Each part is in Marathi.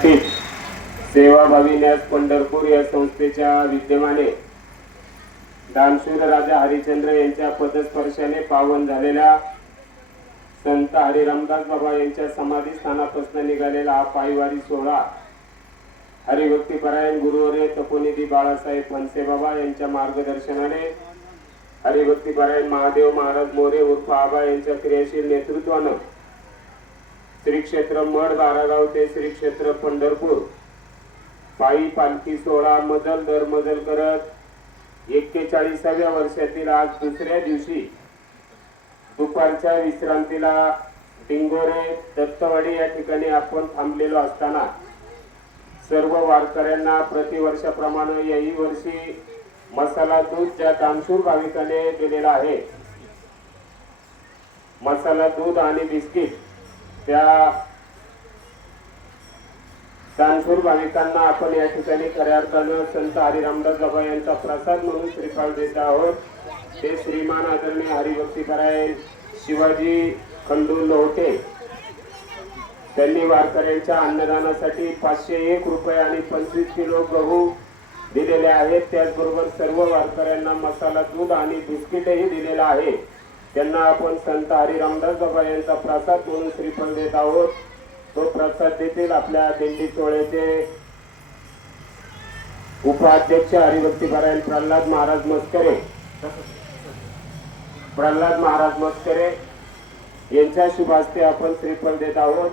संस्थेत सेवाभावी न्यास पंढरपूर या संस्थेच्या विद्यमाने दानशूर राजा हरिचंद्र यांच्या पदस्पर्शाने पावन झालेल्या संत हरिरामदास बाबा यांच्या समाधी स्थानापासून निघालेला हा पायवारी सोहळा हरिभक्तीपरायण गुरुवर्य तपोनिधी बाळासाहेब फनसे बाबा यांच्या मार्गदर्शनाने हरिभक्तीपरायण महादेव महाराज मोरे उर्फ आबा यांच्या क्रियाशील नेतृत्वानं श्री क्षेत्र मड बारागाव ते श्री क्षेत्र पंढरपूर. पायी पालखी सोहळा मजल दर मजल करत एक्केचाळीसाव्या वर्षातील आज दुसऱ्या दिवशी दुपारच्या विश्रांतीला डिंगोरे दत्तवाडी या ठिकाणी आपण थांबलेलो असताना सर्व वारकऱ्यांना प्रतिवर्षाप्रमाणे याही वर्षी मसाला दूध ज्या दानशूर भाविकाने दिलेला आहे. मसाला दूध आणि बिस्किट त्या दानशूर भाविकांना आपण या ठिकाणी खऱ्या अर्थानं संत हरिरामदास बाबा यांचा प्रसाद म्हणून श्रीफळ देत आहोत. ते श्रीमान आदरणीय हरिभक्तीपरायण शिवाजी खंडू लोहटे त्यांनी वारकऱ्यांच्या अन्नदानासाठी पाचशे एक रुपये आणि पंचवीस किलो गहू दिलेले आहेत. त्याचबरोबर सर्व वारकऱ्यांना मसाला दूध आणि बिस्किटही दिलेलं आहे. त्यांना आपण संत हरिरामदास बाबा यांचा प्रसाद म्हणून श्रीफळ देत आहोत तो प्रसाद देतील आपल्या दिंडी सोहळ्याचे उपाध्यक्ष हरिभक्तीपरायण प्रल्हाद महाराज मस्करे. प्रल्हाद महाराज मस्करे यांच्या शुभास्ते आपण श्रीफल देत आहोत.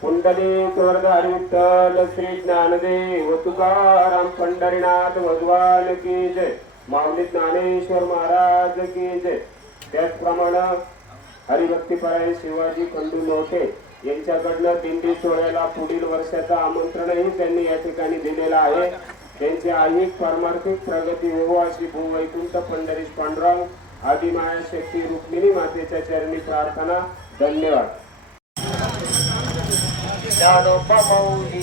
कुंडली स्वर्ग हरिविठ्ठल श्री ज्ञानदेव तुकाराम पंढरीनाथ भगवान की जय. माऊली ज्ञानेश्वर महाराज की जय. त्याचप्रमाणे हरिभक्तीपरायण शिवाजी खंडू नोटे यांच्याकडनं दिंडी सोहळ्याला पुढील वर्षाचं आमंत्रणही त्यांनी या ठिकाणी दिलेलं आहे. त्यांची आहिक पारमार्थिक प्रगती हो अशी भूवैकुंठ पंढरीश पांडुरंग आदिमाया शक्ती रुक्मिणी मातेच्या चरणी प्रार्थना. धन्यवाद. ज्ञानोपमौली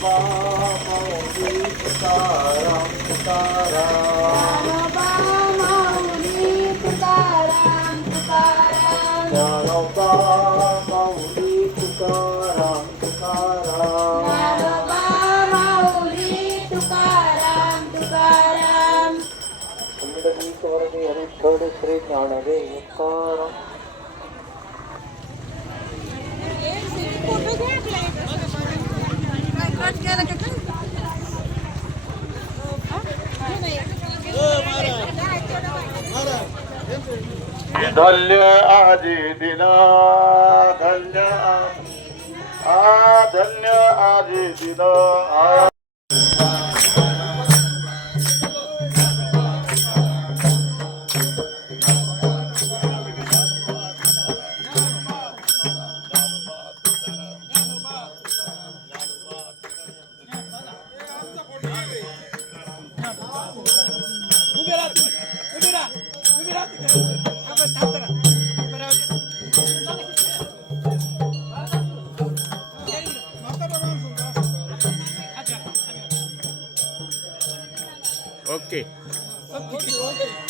ज्ञानोपमौली तुकाराम तुकाराम ज्ञानोपमौली तुकाराम तुकाराम कुंडलीश्वरने हरिठड श्री ज्ञानदेव तुकाराम धन्य आजी दिना धन्य आ धन्य आजी दिन Ok. okay.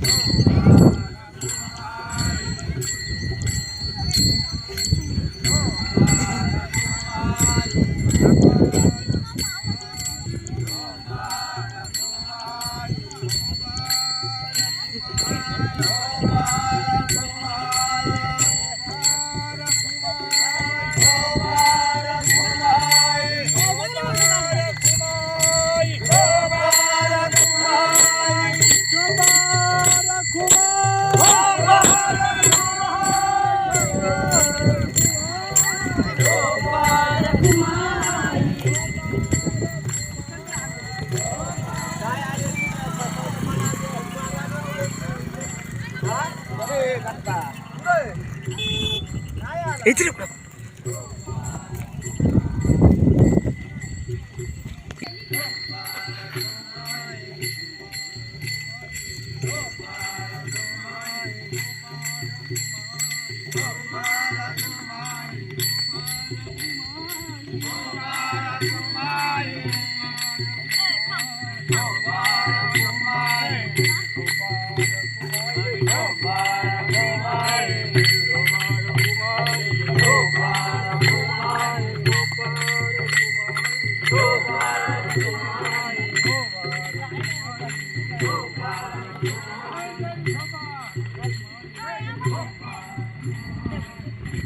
strong.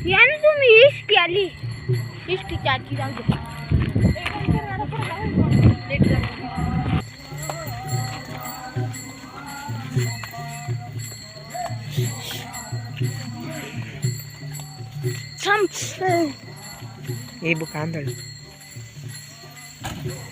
Yani तुम्ही इश्क आली इश्क चाची जाऊ Jump. Hey, bu kandal.